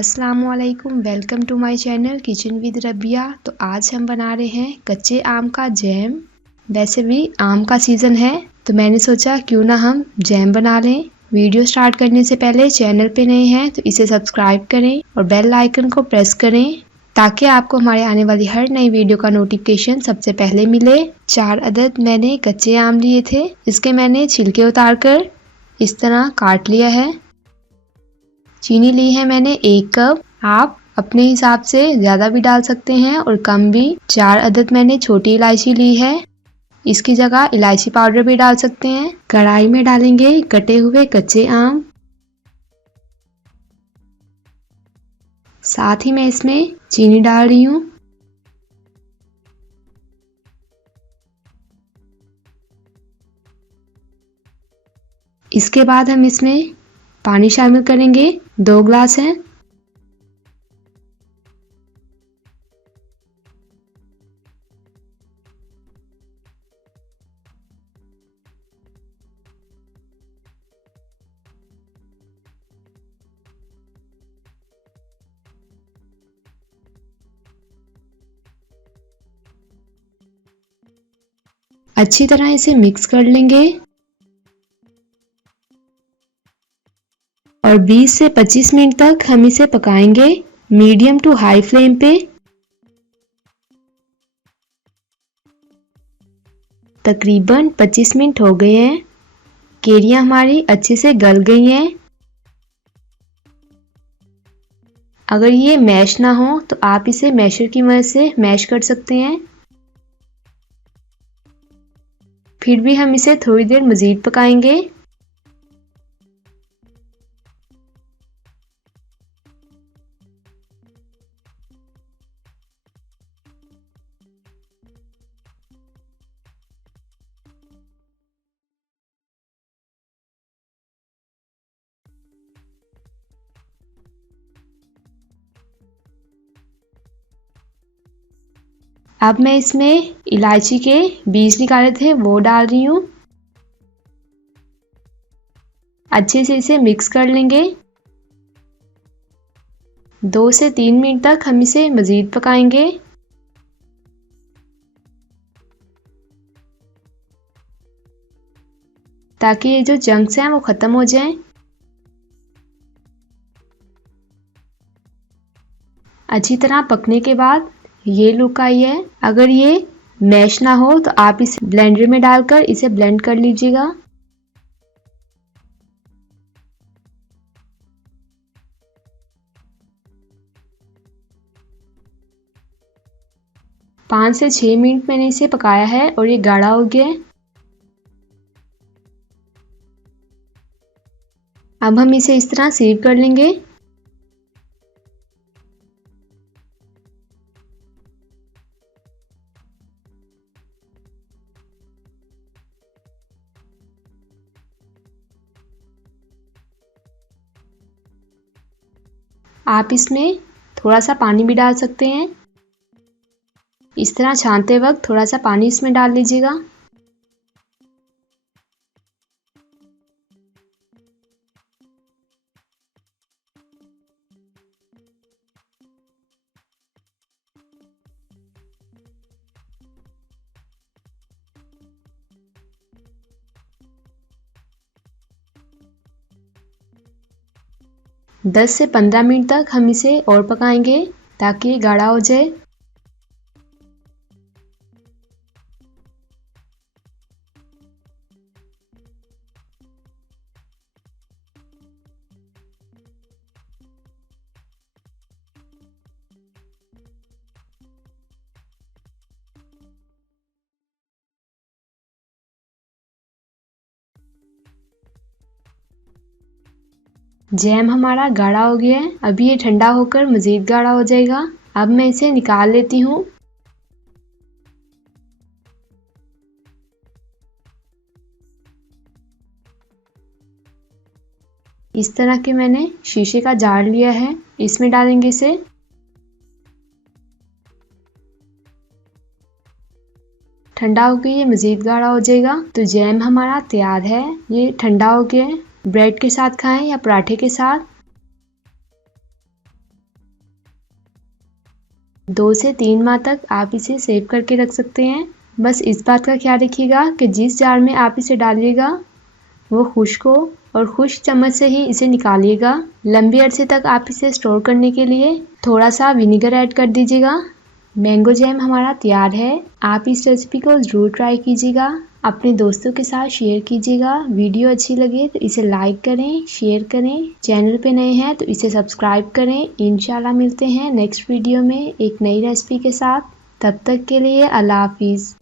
अस्सलामुअलैकुम, welcome to my channel kitchen with Rabia. तो आज हम बना रहे हैं कच्चे आम का जैम। वैसे भी आम का सीज़न है तो मैंने सोचा क्यों ना हम जैम बना लें। वीडियो स्टार्ट करने से पहले चैनल पे नए हैं तो इसे सब्सक्राइब करें और बेल आइकन को प्रेस करें ताकि आपको हमारे आने वाली हर नई वीडियो का नोटिफिकेशन सबसे पहले मिले। 4 अदद मैंने कच्चे आम लिए थे। इसके मैंने छिलके उतार कर इस तरह काट लिया है। चीनी ली है मैंने 1 कप। आप अपने हिसाब से ज़्यादा भी डाल सकते हैं और कम भी। 4 अदद मैंने छोटी इलायची ली है। इसकी जगह इलायची पाउडर भी डाल सकते हैं। कढ़ाई में डालेंगे कटे हुए कच्चे आम। साथ ही मैं इसमें चीनी डाल रही हूँ। इसके बाद हम इसमें पानी शामिल करेंगे। 2 ग्लास हैं। अच्छी तरह इसे मिक्स कर लेंगे और 20 से 25 मिनट तक हम इसे पकाएंगे मीडियम टू हाई फ्लेम पे। तकरीबन 25 मिनट हो गए हैं। केरियां हमारी अच्छे से गल गई हैं। अगर ये मैश ना हो तो आप इसे मैशर की मदद से मैश कर सकते हैं। फिर भी हम इसे थोड़ी देर मज़ीद पकाएंगे। अब मैं इसमें इलायची के बीज निकाले थे वो डाल रही हूँ। अच्छे से इसे मिक्स कर लेंगे। 2 से 3 मिनट तक हम इसे मज़ीद पकाएंगे। ताकि ये जो जंक्स हैं वो ख़त्म हो जाएं। अच्छी तरह पकने के बाद ये लुक आई है। अगर ये मैश ना हो तो आप इसे ब्लेंडर में डालकर इसे ब्लेंड कर लीजिएगा। पाँच से 6 मिनट मैंने इसे पकाया है और ये गाढ़ा हो गया है। अब हम इसे इस तरह सर्व कर लेंगे। आप इसमें थोड़ा सा पानी भी डाल सकते हैं। इस तरह छानते वक्त थोड़ा सा पानी इसमें डाल लीजिएगा। दस से 15 मिनट तक हम इसे और पकाएंगे ताकि ये गाढ़ा हो जाए। जैम हमारा गाढ़ा हो गया है। अभी ये ठंडा होकर मज़ीद गाढ़ा हो जाएगा। अब मैं इसे निकाल लेती हूँ। इस तरह के मैंने शीशे का जार लिया है, इसमें डालेंगे इसे। ठंडा होकर ये मज़ीद गाढ़ा हो जाएगा। तो जैम हमारा तैयार है। ये ठंडा हो गया है। ब्रेड के साथ खाएं या पराठे के साथ। 2 से 3 माह तक आप इसे सेव करके रख सकते हैं। बस इस बात का ख्याल रखिएगा कि जिस जार में आप इसे डालिएगा वो खुश्क हो और खुश्क चम्मच से ही इसे निकालिएगा। लंबे अरसे तक आप इसे स्टोर करने के लिए थोड़ा सा विनेगर ऐड कर दीजिएगा। मैंगो जैम हमारा तैयार है। आप इस रेसिपी को ज़रूर ट्राई कीजिएगा। अपने दोस्तों के साथ शेयर कीजिएगा। वीडियो अच्छी लगे तो इसे लाइक करें, शेयर करें। चैनल पे नए हैं तो इसे सब्सक्राइब करें। इंशाल्लाह मिलते हैं नेक्स्ट वीडियो में एक नई रेसिपी के साथ। तब तक के लिए अल्लाह हाफिज़।